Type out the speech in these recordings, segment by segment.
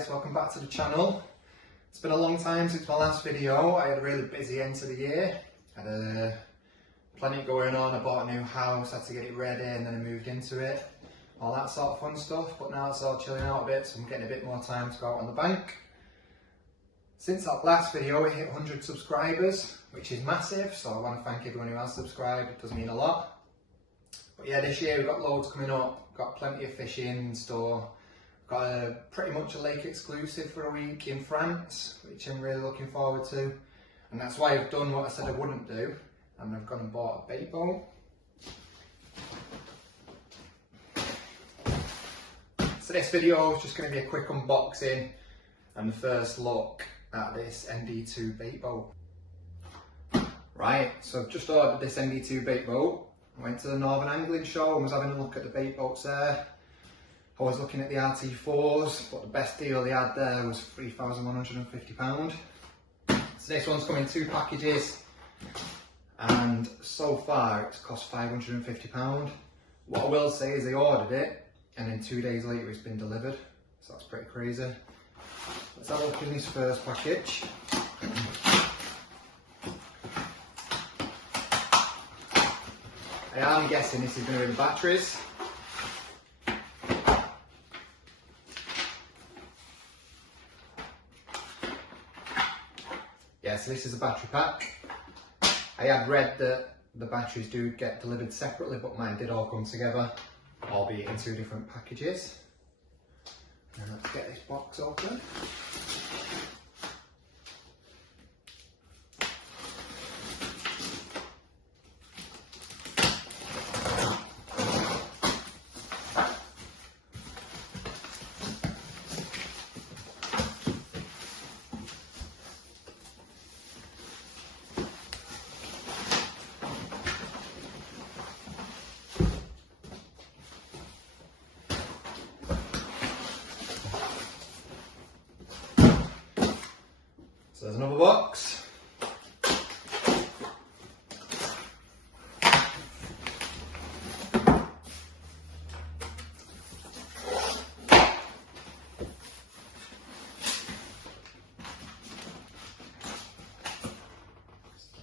guys, welcome back to the channel. It's been a long time since my last video. I had a really busy end to the year. Had plenty going on. I bought a new house, had to get it ready, and then I moved into it. All that sort of fun stuff, but now it's all chilling out a bit, so I'm getting a bit more time to go out on the bank. Since that last video, we hit 100 subscribers, which is massive, so I want to thank everyone who has subscribed. It does mean a lot. But yeah, this year we've got loads coming up. Got plenty of fishing in store. Got pretty much a lake exclusive for a week in France, which I'm really looking forward to. And that's why I've done what I said I wouldn't do. And I've gone and bought a bait boat. So this video is just going to be a quick unboxing and the first look at this ND2 bait boat. Right, so I've just ordered this ND2 bait boat. I went to the Northern Angling Show and was having a look at the bait boats there. I was looking at the RT4s, but the best deal they had there was £3,150. So this one's come in 2 packages, and so far it's cost £550. What I will say is they ordered it, and then 2 days later it's been delivered, so that's pretty crazy. Let's have a look in this first package. I am guessing this is going to be the batteries. Yeah, so this is a battery pack. I had read that the batteries do get delivered separately, but mine did all come together, albeit in 2 different packages. Now let's get this box open. So there's another box.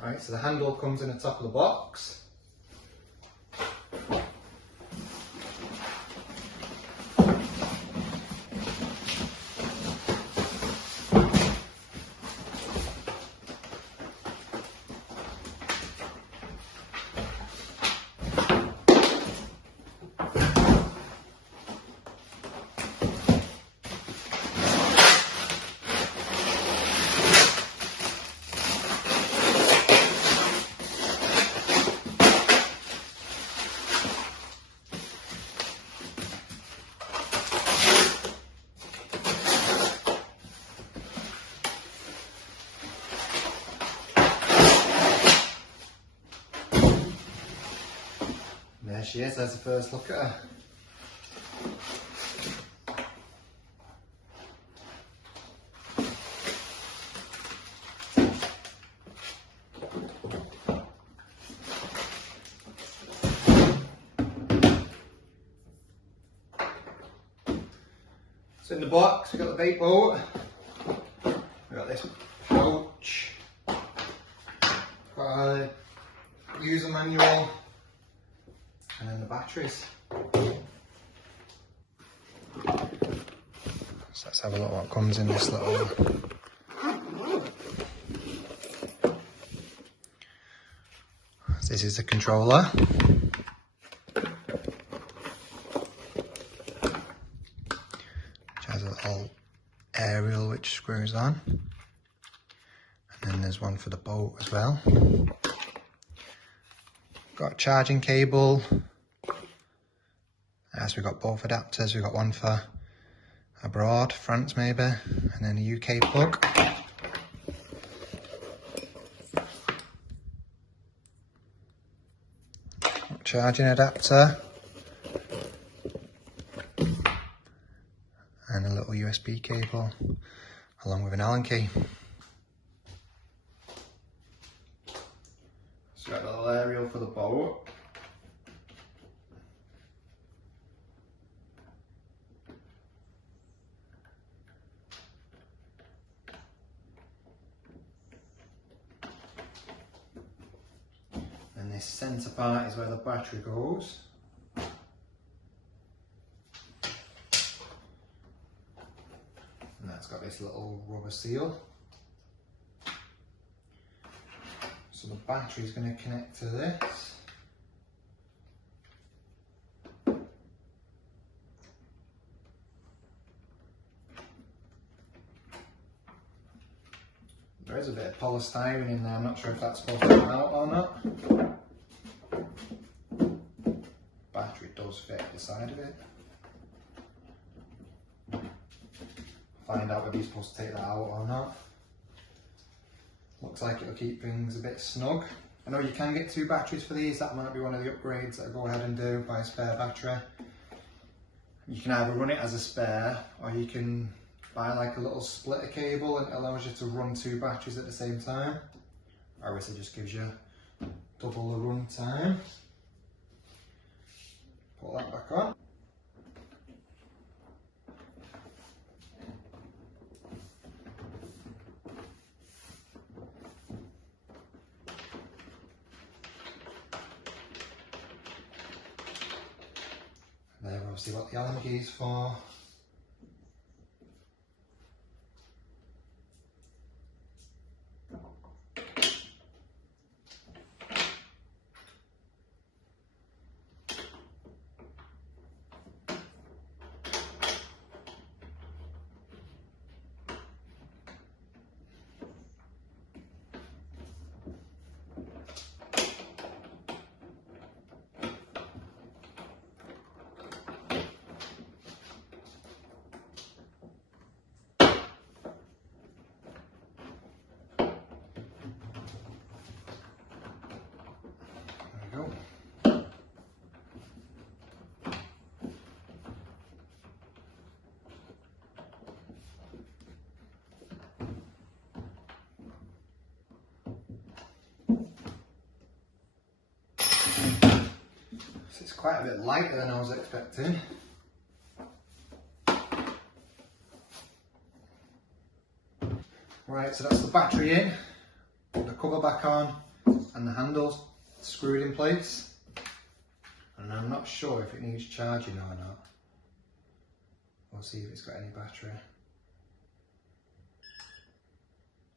Right, so the handle comes in the top of the box. There she is, there's the first look at her. So in the box we've got the bait boat, we've got this pouch, got a user manual, and then the batteries. So let's have a look what comes in this little... So this is the controller. Which has a little aerial which screws on. And then there's one for the boat as well. Got a charging cable. As we've got both adapters, we've got one for abroad, France maybe, and then a UK plug. Charging adapter. And a little USB cable, along with an Allen key. So we've got a little aerial for the boat. this centre part is where the battery goes. And that's got this little rubber seal. So the battery is going to connect to this. There is a bit of polystyrene in there, I'm not sure if that's supposed to come out or not. Battery does fit the side of it. Find out whether you're supposed to take that out or not. Looks like it'll keep things a bit snug. I know you can get 2 batteries for these, that might be one of the upgrades that I'll go ahead and do, buy a spare battery. You can either run it as a spare, or you can buy like a little splitter cable and it allows you to run 2 batteries at the same time. Or it just gives you double the run time. Put that back on. And there, obviously got the Allen keys for. It's quite a bit lighter than I was expecting. Right, so that's the battery in, put the cover back on, and the handles screwed in place. And I'm not sure if it needs charging or not. We'll see if it's got any battery.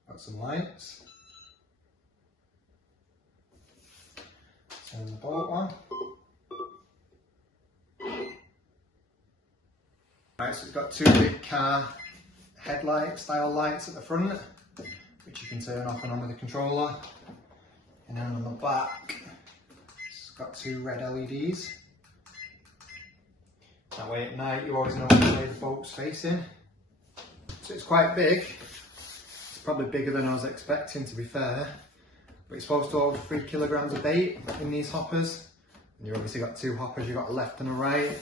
Got some lights. Turn the bolt on. Right, so it's got 2 big car headlight style lights at the front, which you can turn off and on with the controller. And then on the back, it's got 2 red LEDs. That way at night you always know which way the boat's facing. So it's quite big. It's probably bigger than I was expecting, to be fair. But it's supposed to hold 3 kilograms of bait in these hoppers. And you've obviously got 2 hoppers, you've got a left and a right.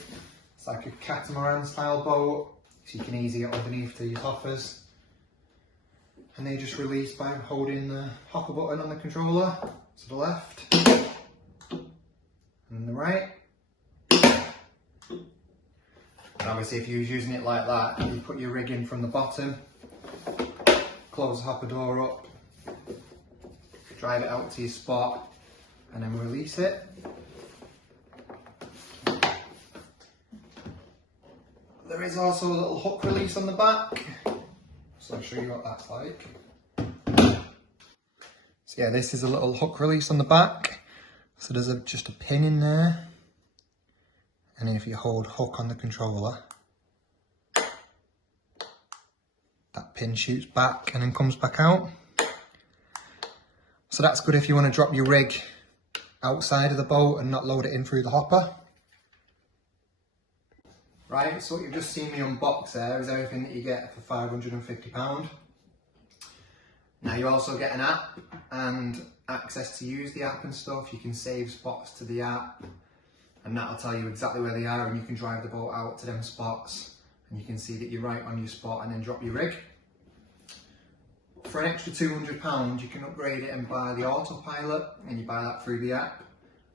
It's like a catamaran style boat, so you can easily get underneath these hoppers. And they just release by holding the hopper button on the controller to the left and the right. And obviously if you're using it like that, you put your rig in from the bottom, close the hopper door up, drive it out to your spot and then release it. There is also a little hook release on the back, so I'll show you what that's like. So yeah, this is a little hook release on the back. So there's just a pin in there, and if you hold hook on the controller, that pin shoots back and then comes back out. So that's good if you want to drop your rig outside of the boat and not load it in through the hopper. Right, so what you've just seen me unbox there is everything that you get for £550. Now you also get an app and access to use the app and stuff. You can save spots to the app and that'll tell you exactly where they are, and you can drive the boat out to them spots and you can see that you're right on your spot and then drop your rig. For an extra £200 you can upgrade it and buy the autopilot, and you buy that through the app.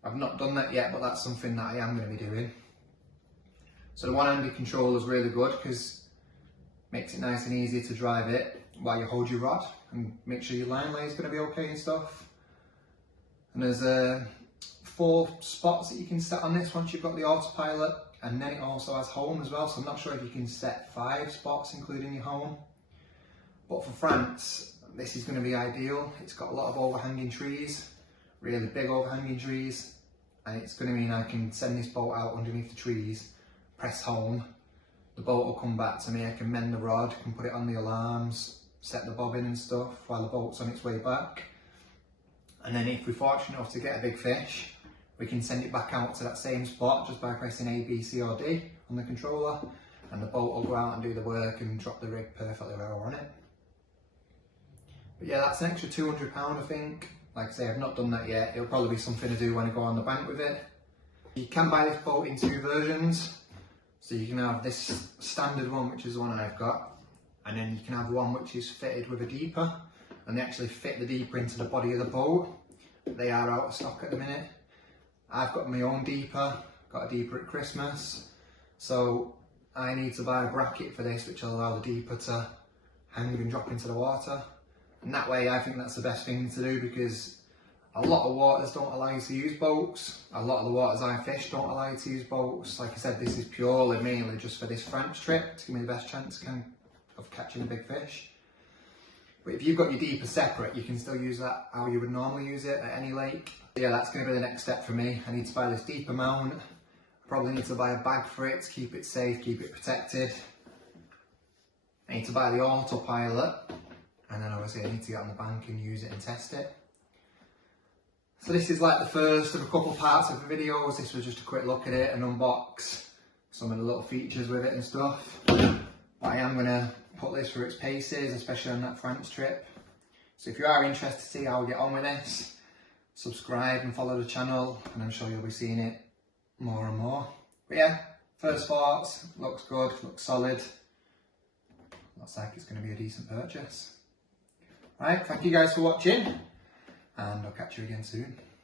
I've not done that yet, but that's something that I am going to be doing. So the one-handed controller is really good because it makes it nice and easy to drive it while you hold your rod and make sure your line lay is going to be okay and stuff. And there's a 4 spots that you can set on this once you've got the autopilot, and then it also has home as well, so I'm not sure if you can set 5 spots including your home. But for France, this is going to be ideal. It's got a lot of overhanging trees, really big overhanging trees, and it's going to mean I can send this boat out underneath the trees, press home, the boat will come back to me, I can mend the rod, can put it on the alarms, set the bobbin and stuff while the boat's on its way back. And then if we're fortunate enough to get a big fish, we can send it back out to that same spot just by pressing A, B, C or D on the controller, and the boat will go out and do the work and drop the rig perfectly where I want it. But yeah, that's an extra £200 I think. Like I say, I've not done that yet. It'll probably be something to do when I go on the bank with it. You can buy this boat in 2 versions. So you can have this standard one, which is the one I've got, and then you can have one which is fitted with a deeper, and they actually fit the deeper into the body of the boat. They are out of stock at the minute. I've got my own deeper, got a deeper at Christmas, so I need to buy a bracket for this which will allow the deeper to hang and drop into the water. And that way I think that's the best thing to do, because a lot of waters don't allow you to use boats. A lot of the waters I fish don't allow you to use boats. Like I said, this is purely mainly just for this France trip to give me the best chance of catching a big fish. But if you've got your deeper separate, you can still use that how you would normally use it at any lake. Yeah, that's going to be the next step for me. I need to buy this deeper mount. I probably need to buy a bag for it to keep it safe, keep it protected. I need to buy the autopilot, and then obviously I need to get on the bank and use it and test it. So this is like the first of a couple parts of the videos. This was just a quick look at it and unbox some of the little features with it and stuff. But I am going to put this through its paces, especially on that France trip. So if you are interested to see how we get on with this, subscribe and follow the channel, and I'm sure you'll be seeing it more and more. But yeah, first thoughts, looks good, looks solid. Looks like it's going to be a decent purchase. Right, thank you guys for watching, and I'll catch you again soon.